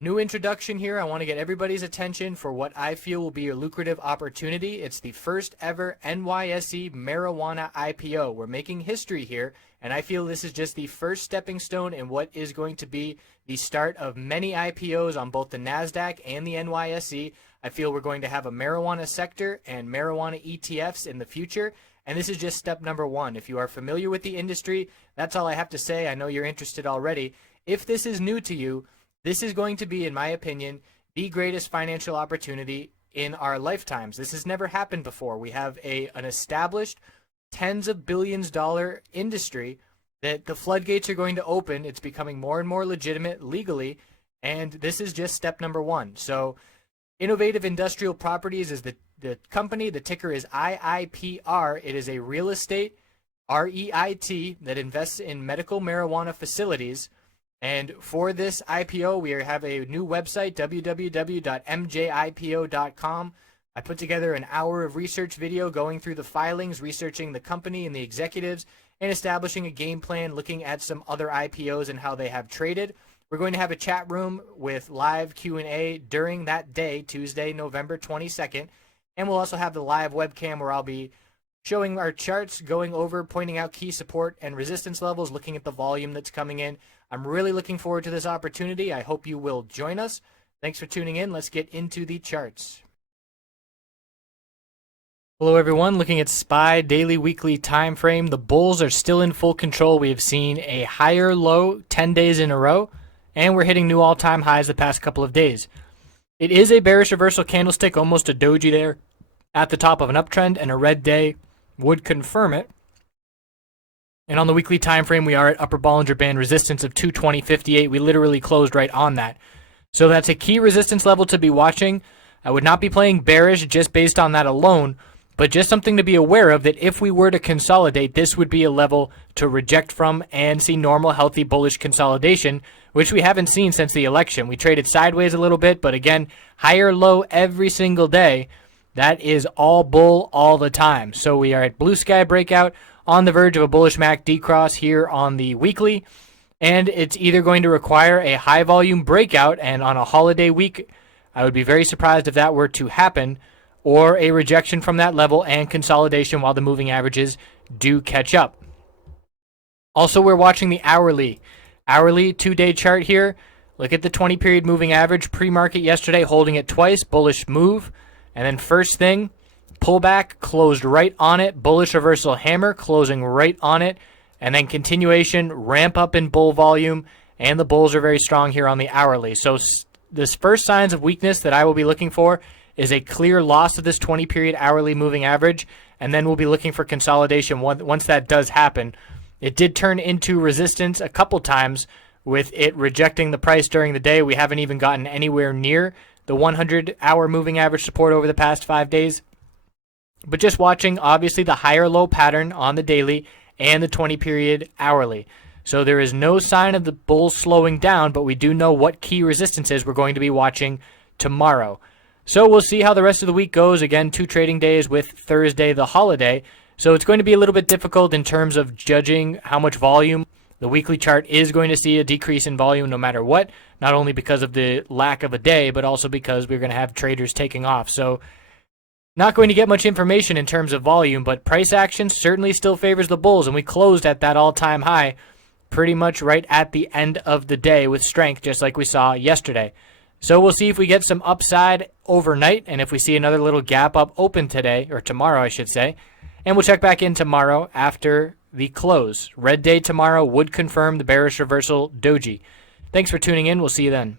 New introduction here. I want to get everybody's attention for what I feel will be a lucrative opportunity. It's the first ever NYSE marijuana IPO. We're making history here, and I feel this is just the first stepping stone in what is going to be the start of many IPOs on both the NASDAQ and the NYSE. I feel we're going to have a marijuana sector and marijuana ETFs in the future, and this is just step number one. If you are familiar with the industry, that's all I have to say. I know you're interested already. If this is new to you, this is going to be, in my opinion, the greatest financial opportunity in our lifetimes. This has never happened before. We have an established tens of billions dollar industry that the floodgates are going to open. It's becoming more and more legitimate legally, and this is just step number one. So Innovative Industrial Properties is the company. The ticker is IIPR. It is a real estate REIT that invests in medical marijuana facilities. And for this IPO, we have a new website, www.mjipo.com. I put together an hour of research video going through the filings, researching the company and the executives, and establishing a game plan, looking at some other IPOs and how they have traded. We're going to have a chat room with live Q&A during that day, Tuesday, November 22nd. And we'll also have the live webcam where I'll be showing our charts, going over, pointing out key support and resistance levels, looking at the volume that's coming in. I'm really looking forward to this opportunity. I hope you will join us. Thanks for tuning in. Let's get into the charts. Hello everyone, looking at SPY daily, weekly time frame. The bulls are still in full control. We have seen a higher low 10 days in a row, and we're hitting new all-time highs the past couple of days. It is a bearish reversal candlestick, almost a doji there at the top of an uptrend, and a red day would confirm it. And on the weekly time frame, we are at upper Bollinger Band resistance of 220.58. We literally closed right on that. So that's a key resistance level to be watching. I would not be playing bearish just based on that alone, but just something to be aware of, that if we were to consolidate, this would be a level to reject from and see normal, healthy, bullish consolidation, which we haven't seen since the election. We traded sideways a little bit, but again, higher low every single day. That is all bull all the time. So we are at blue sky breakout, on the verge of a bullish MACD cross here on the weekly, and it's either going to require a high volume breakout, and on a holiday week, I would be very surprised if that were to happen, or a rejection from that level and consolidation while the moving averages do catch up. Also, we're watching the hourly 2-day chart here. Look at the 20-period moving average pre-market yesterday, holding it twice, bullish move, and then first thing, pullback, closed right on it, bullish reversal hammer, closing right on it, and then continuation, ramp up in bull volume, and the bulls are very strong here on the hourly. So this first signs of weakness that I will be looking for is a clear loss of this 20-period hourly moving average, and then we'll be looking for consolidation once that does happen. It did turn into resistance a couple times with it rejecting the price during the day. We haven't even gotten anywhere near the 100-hour moving average support over the past 5 days. But just watching, obviously, the higher low pattern on the daily and the 20-period hourly. So there is no sign of the bulls slowing down, but we do know what key resistances we're going to be watching tomorrow. So we'll see how the rest of the week goes. Again, 2 trading days with Thursday, the holiday. So it's going to be a little bit difficult in terms of judging how much volume. The weekly chart is going to see a decrease in volume no matter what, not only because of the lack of a day, but also because we're going to have traders taking off. So not going to get much information in terms of volume, but price action certainly still favors the bulls, and we closed at that all-time high pretty much right at the end of the day with strength, just like we saw yesterday. So we'll see if we get some upside overnight, and if we see another little gap up open today, or tomorrow I should say, and we'll check back in tomorrow after the close. Red day tomorrow would confirm the bearish reversal doji. Thanks for tuning in. We'll see you then.